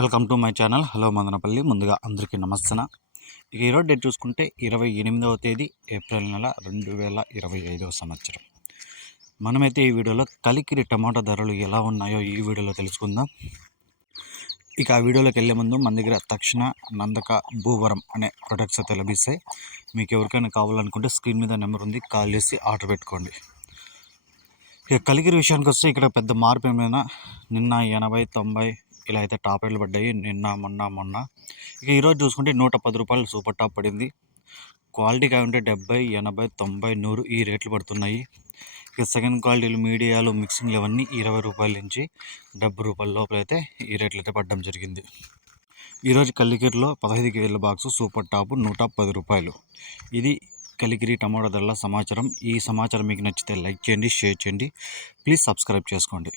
Welcome to my channel. Hello Madanapalle. ముందుగా అందరికీ నమస్తన? ఇక ఈరోజు డేట్ చూసుకుంటే ఇరవై ఎనిమిదవ తేదీ ఏప్రిల్ నెల రెండు వేల ఇరవై ఐదవ సంవత్సరం. మనమైతే ఈ వీడియోలో కలికిరి టమాటా ధరలు ఎలా ఉన్నాయో ఈ వీడియోలో తెలుసుకుందాం. ఇక ఆ వీడియోలోకి వెళ్ళే ముందు మన దగ్గర తక్షణ నందక భూవరం అనే ప్రొడక్ట్స్ అయితే లభిస్తాయి. మీకు ఎవరికైనా కావాలనుకుంటే స్క్రీన్ మీద నెంబర్ ఉంది కాల్ చేసి ఆర్డర్ పెట్టుకోండి. ఇక కలిగిరి విషయానికి వస్తే ఇక్కడ పెద్ద మార్పు ఏమైనా? నిన్న ఎనభై తొంభై ఇలా అయితే టాప్ రేట్లు పడ్డాయి. నిన్న మొన్న మొన్న. ఇక ఈరోజు చూసుకుంటే నూట పది రూపాయలు సూపర్ టాప్ పడింది. క్వాలిటీ కావాలంటే డెబ్బై ఎనభై తొంభై నూరు ఈ రేట్లు పడుతున్నాయి. ఇక సెకండ్ క్వాలిటీలు మీడియాలు మిక్సింగ్లు ఇవన్నీ ఇరవై రూపాయల నుంచి డెబ్బై రూపాయల లోపల అయితే ఈ రేట్లు అయితే పడడం జరిగింది. ఈరోజు కలికిరిలో పదహైదు కేజీల బాక్సు సూపర్ టాప్ నూట పది రూపాయలు. ఇది కలికిరి టమాటో ధరల సమాచారం. ఈ సమాచారం మీకు నచ్చితే లైక్ చేయండి షేర్ చేయండి. ప్లీజ్ సబ్స్క్రైబ్ చేసుకోండి.